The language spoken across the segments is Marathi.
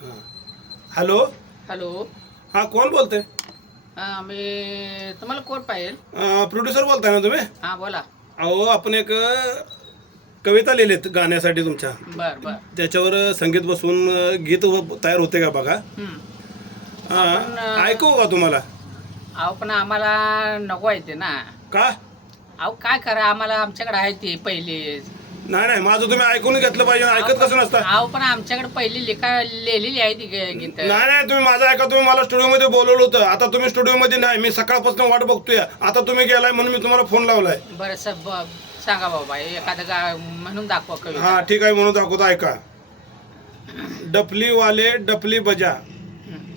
हॅलो? हॅलो. हा कोण बोलते हा मी तुम्हाला कोण पाहिजे प्रोड्युसर बोलताय ना तुम्ही? हा बोला. अहो आपण एक अ, कविता लिहिलीत गाण्यासाठी तुमच्या. बर बर. त्याच्यावर संगीत बसून अ, गीत व- तयार होते का बघा? हम्म. हा, ऐकू का तुम्हाला? अहो पण आम्हाला नको आहे ते ना. का? अहो काय करा आम्हाला आमच्याकडे आहे ती पहिली. नाही नाही माझं तुम्ही ऐकून घेतलं पाहिजे ऐकत कसं नसतं? अहो पण आमच्याकडे पहिली लिखा लिहिलेली आहे ती ग- गीत. नाही नाही तुम्ही माझं ऐका तुम्ही मला स्टुडिओमध्ये बोलवलं होतं. आता तुम्ही स्टुडिओमध्ये नाही मी सकाळपासून वाट बघतोय. आता तुम्ही गेलाय म्हणून मी तुम्हाला फोन लावलाय. बरं सब सांगा बाबा एखादं गा म्हणून दाखवा कविता. हा ठीक आहे म्हणून दाखवतो ऐका. डफली वाले डफली बजा.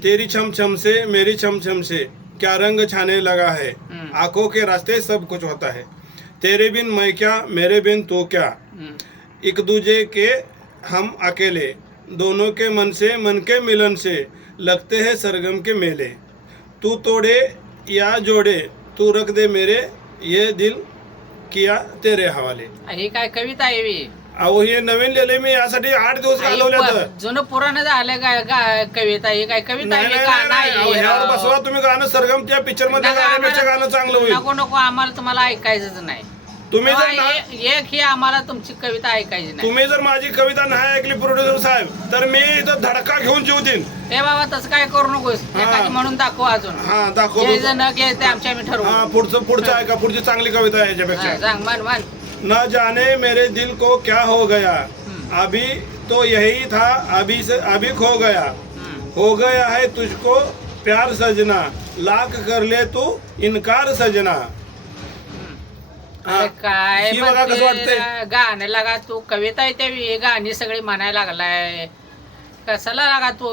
तेरी छम से मेरी छम छम से. क्या रंग छाने लगा है? हम्म. आंखों के रास्ते सब कुछ होता है। तेरे बिन मैं क्या मेरे बिन तू क्या. एक दूजे के हम अकेले दोनों के मन से मन के मिलन से लगते हैं सरगम के मेले तू तोड़े या जोड़े तू रख दे मेरे ये दिल किया तेरे हवाले ही काय कविता आहे बी? अहो हे नवीन लिहिले मी यासाठी आठ दिवस घालवले तर प- जुनं पुराण झालं काय गा- कविता ही काय कविता नाही आहे नाही, का नाही, नाही. अहो, ह्यावर नाही बसवा तुम्ही गाणं सरगम त्या पिक्चरमध्ये नका गाण्यापेक्षा आम्हाला- गाणं चांगलं होईल नको नको आम्हाला तुम्हाला ऐकायचंच नाही तुम्ही जर ना- एक ही आम्हाला तुमची कविता ऐकायची नाही. तुम्ही जर माझी कविता नाही ऐकली प्रोड्युसर साहेब तर मी इथं धडका घेऊन जीव देईन हे बाबा तसं काय करू नकोस. एखादी म्हणून दाखव अजून. हा जे दाखवतो जण घे ते आमच्या आम्ही ठरवू. हा पुढचं पुढचं ऐका पुढची चांगली कविता आहे हा, याच्यापेक्षा सांग मन मन न जाने मेरे दिल को क्या हो गया. अभी तो यही था अभी से अभी खो गया। हम्म. हो गया है तुझको प्यार सजना। लाख कर ले तू इनकार सजना। अरे काय ही बघा कसं वाटतंय. म्हणते गाणं लागा तू कविता ही गाणी सगळी म्हणायला लागलाय. कशाला लागा तू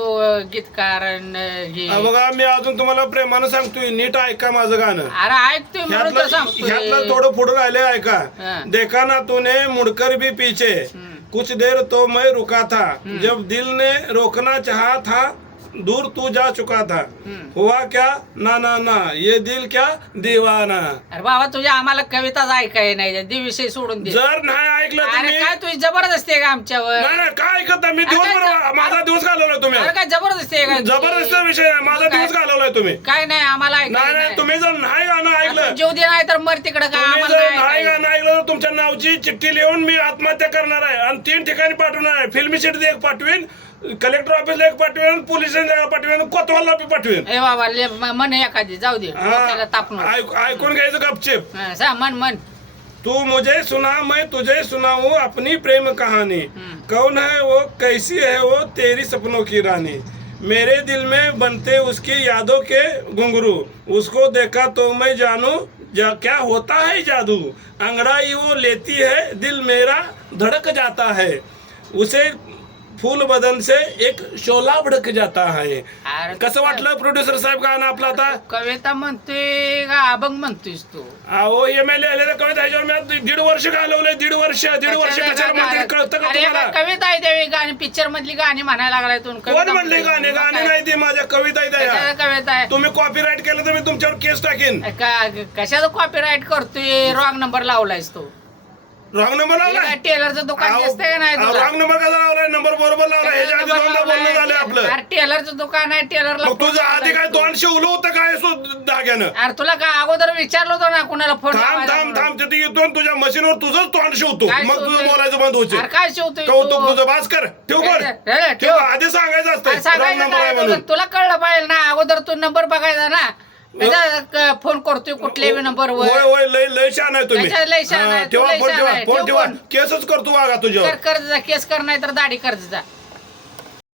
गीतकार अन हे? हा बघा मी अजून तुम्हाला प्रेमानं सांगतोय नीट ऐका माझं गाणं. अरे ऐकतोय म्हणून तर ह्यातलं ह्यातलं सांगतोय थोडं पुढे राहिले ऐका. हा. देखा ना तूने मुड़कर भी पीछे. हम्म. कुछ देर तो मैं रुका था. जब दिल ने रोकना चाहा था दूर तू जा चुका था. हुआ क्या? ना ना ना। ये दिल क्या? दीवाना। अरे बाबा तुझ्या आम्हाला कविताच ऐकाय नाही विषय सोडून दे. जर नाही ऐकलं अरे तुम्ही काय तुझी जबरदस्ती आहे का आमच्यावर? नाही नाही काय ऐकत नाही? मी दिवसभर माझा दिवस घालवलाय तुम्ही. अरे काय जबरदस्ती आहे का तुझी? जबरदस्त विषय आहे. माझा? दिवस घालवलाय तुम्ही. काय नाही आम्हाला नाही नाही नाही. तुम्ही जर नाही गाणं ऐकलं जीव दे नाही तर मर तिकडे काय तुम्ही आम्हाला जर नाही. गाणं ऐकलं तर तुमच्या नावची चिठ्ठी लिहून मी आत्महत्या करणार आहे. आणि तीन ठिकाणी पाठवणार आहे. फिल्मी सिटी एक पाठवेन. कलेक्टर ऑफिसला एक पाठवेन पोलीस पाठवेन कोतवालला बी पाठवेन ए बाबा ले म- मन एखादी जाऊ दे. त्याला हा, तापणार ऐक- ऐकून घ्यायचं गपचिप. हा, मन मन तू मुझे सुना मैं तुझे सुनाऊं अपनी प्रेम कहानी. हम्म. कौन है वो कैसी है वो तेरी सपनों की रानी. मेरे दिल में बनते उसकी यादों के घुंघरू. उसको देखा तो मैं जानू जा क्या होता है जादू. अंगड़ाई वो लेती है दिल मेरा धड़क जाता है. उसे फूल बदन से एक शोला भड़क जाता है। अरे कसं वाटलं प्रोड्युसर साहेब गाणं आपलं आता? कविता म्हणतोय का अभंग म्हणतोयस तू? अहो एम एल ए कविता ह्याच्यावर मी दीड वर्ष घालवलंय दीड वर्ष दीड वर्ष कशाला म्हणते कळतं का अरे तुम्हाला? काय कविता आहे त्यावेळी गाणी पिक्चर मधली गाणी म्हणायला लागलाय तू कोण म्हणले गाणे? गाणे नाही ते माझ्या कविता आहेत ह्या. कविता आहे? तुम्ही कॉपीराईट केलं तर मी तुमच्यावर केस टाकेन. का- कशाचं कॉपीराईट करतोय? रॉंग नंबर लावलायस तू. रॉंग नंबर लावला टेलरचं दुकान दिसतंय का नाही तुला? रॉंग नंबर कसा लावलाय नंबर बरोबर लावला ह्याच्या आधी दोनदा बोलणं झालं आपलं. अरे टेलरचं दुकान आहे टेलरला मग तुझं आधी काय दोन शिवलं होतं काय सो धाग्यानं? अरे तुला का अगोदर विचारलं होतं ना कुणाला फोन थांब थांब थांब तिथे येतो आणि तुझ्या मशीनवर तुझंच तोंड शिवतो. काय मग तुझं शिवतोय? बोलायचं बंद होते. काय शिवतोय कौतुक तू? तुझं बास कर. ठेव कर. ठेव ठेव. आधी सांगायचं असतं सांगायचं नंबर आहे काय म्हणून तुला- कळलं पाहिजे ना अगोदर तू नंबर बघायचा ना. त्याचा क- फोन करतोय कुठल्याही नंबर होय वर होय लय लय छान आहे तुम्ही. लय शहाणा आहे? हा, तू ठेवा लय फोन शहाणा ठेवा आहे. फोन ठेव ठेवा. फोन. केसच करतो वागा तुझ्यावर. कर कर्ज केस कर नाही तर दाढी कर्ज जा.